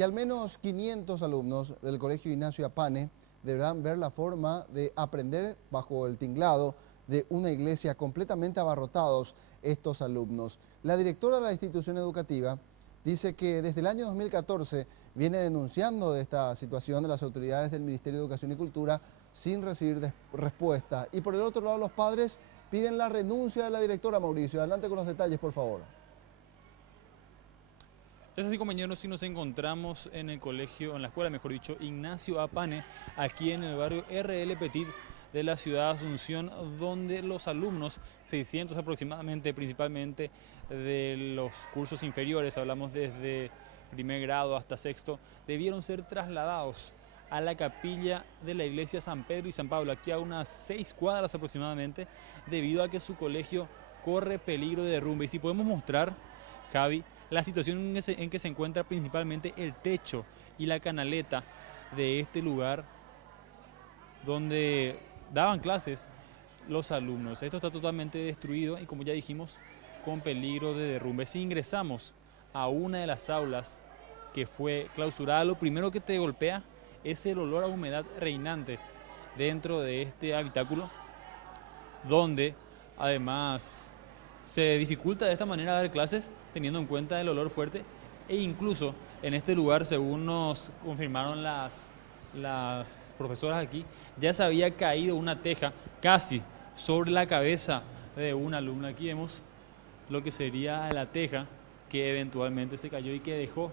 y al menos 500 alumnos del Colegio Ignacio Apane deberán ver la forma de aprender bajo el tinglado de una iglesia completamente abarrotados estos alumnos. La directora de la institución educativa dice que desde el año 2014 viene denunciando esta situación de las autoridades del Ministerio de Educación y Cultura sin recibir respuesta. Y por el otro lado, los padres piden la renuncia de la directora. Mauricio, adelante con los detalles, por favor. Es así, compañeros, si nos encontramos en el colegio, en la escuela, mejor dicho, Ignacio Apane, aquí en el barrio R.L. Petit de la ciudad de Asunción, donde los alumnos, 600 aproximadamente, principalmente de los cursos inferiores, hablamos desde primer grado hasta sexto, debieron ser trasladados a la capilla de la iglesia San Pedro y San Pablo, aquí a unas 6 cuadras aproximadamente, debido a que su colegio corre peligro de derrumbe. Y si podemos mostrar, Javi, la situación en que se encuentra principalmente el techo y la canaleta de este lugar donde daban clases los alumnos. Esto está totalmente destruido y, como ya dijimos, con peligro de derrumbe. Si ingresamos a una de las aulas que fue clausurada, lo primero que te golpea es el olor a humedad reinante dentro de este habitáculo, donde además se dificulta de esta manera dar clases teniendo en cuenta el olor fuerte, e incluso en este lugar, según nos confirmaron las profesoras aquí, ya se había caído una teja casi sobre la cabeza de una alumna. Aquí vemos lo que sería la teja que eventualmente se cayó y que dejó,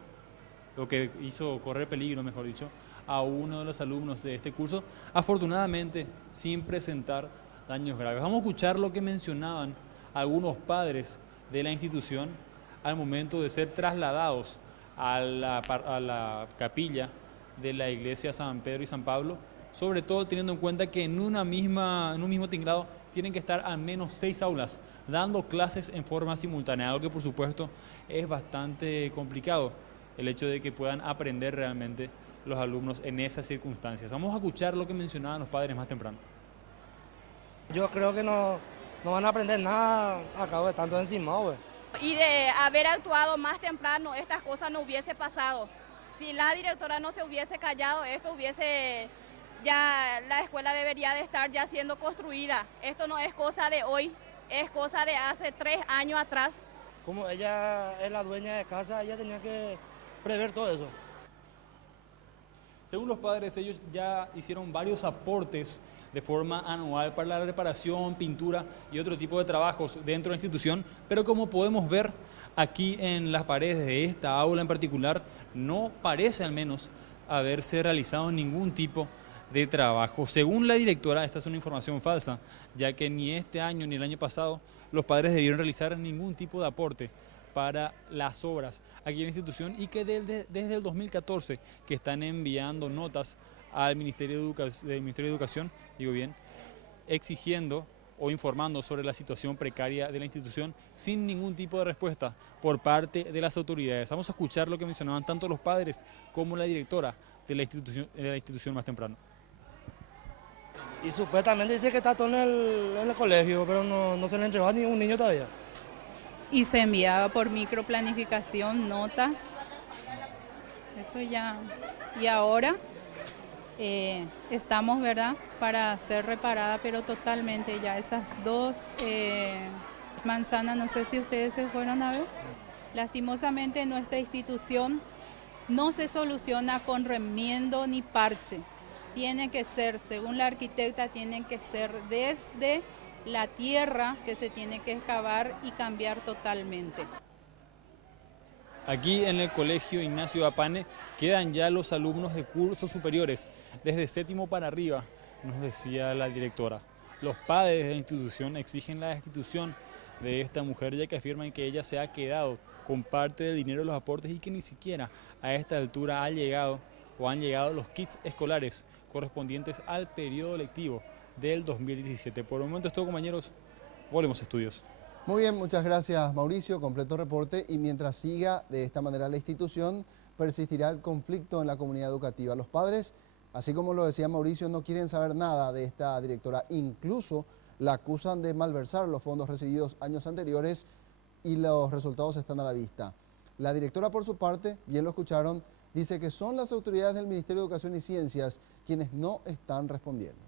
lo que hizo correr peligro, mejor dicho, a uno de los alumnos de este curso, afortunadamente sin presentar daños graves. Vamos a escuchar lo que mencionaban algunos padres de la institución al momento de ser trasladados a la capilla de la iglesia San Pedro y San Pablo, sobre todo teniendo en cuenta que en un mismo tinglado tienen que estar al menos 6 aulas dando clases en forma simultánea, algo que por supuesto es bastante complicado, el hecho de que puedan aprender realmente los alumnos en esas circunstancias. Vamos a escuchar lo que mencionaban los padres más temprano. Yo creo que no van a aprender nada a cabo de tanto encima, güey. Y de haber actuado más temprano, estas cosas no hubiese pasado. Si la directora no se hubiese callado, ya la escuela debería de estar ya siendo construida. Esto no es cosa de hoy, es cosa de hace 3 años atrás. Como ella es la dueña de casa, ella tenía que prever todo eso. Según los padres, ellos ya hicieron varios aportes de forma anual para la reparación, pintura y otro tipo de trabajos dentro de la institución, pero como podemos ver aquí en las paredes de esta aula en particular, no parece al menos haberse realizado ningún tipo de trabajo. Según la directora, esta es una información falsa, ya que ni este año ni el año pasado los padres debieron realizar ningún tipo de aporte para las obras aquí en la institución, y que desde el 2014 que están enviando notas al Ministerio de Educación, digo bien, exigiendo o informando sobre la situación precaria de la institución sin ningún tipo de respuesta por parte de las autoridades. Vamos a escuchar lo que mencionaban tanto los padres como la directora de la institución más temprano. Y supuestamente dice que está todo en el colegio, pero no se le entregó a ningún niño todavía. Y se enviaba por microplanificación notas, eso ya. Y ahora estamos, ¿verdad?, para ser reparada, pero totalmente ya esas 2 manzanas, no sé si ustedes se fueron a ver. Lastimosamente nuestra institución no se soluciona con remiendo ni parche. Tiene que ser, según la arquitecta, tiene que ser desde la tierra que se tiene que excavar y cambiar totalmente. Aquí en el colegio Ignacio Apane quedan ya los alumnos de cursos superiores, desde séptimo para arriba, nos decía la directora. Los padres de la institución exigen la destitución de esta mujer, ya que afirman que ella se ha quedado con parte del dinero de los aportes y que ni siquiera a esta altura han llegado los kits escolares correspondientes al periodo lectivo del 2017. Por el momento es todo, compañeros, volvemos a estudios. Muy bien, muchas gracias, Mauricio, completo reporte. Y mientras siga de esta manera la institución, persistirá el conflicto en la comunidad educativa. Los padres, así como lo decía Mauricio, no quieren saber nada de esta directora. Incluso la acusan de malversar los fondos recibidos años anteriores y los resultados están a la vista. La directora, por su parte, bien lo escucharon, dice que son las autoridades del Ministerio de Educación y Ciencias quienes no están respondiendo.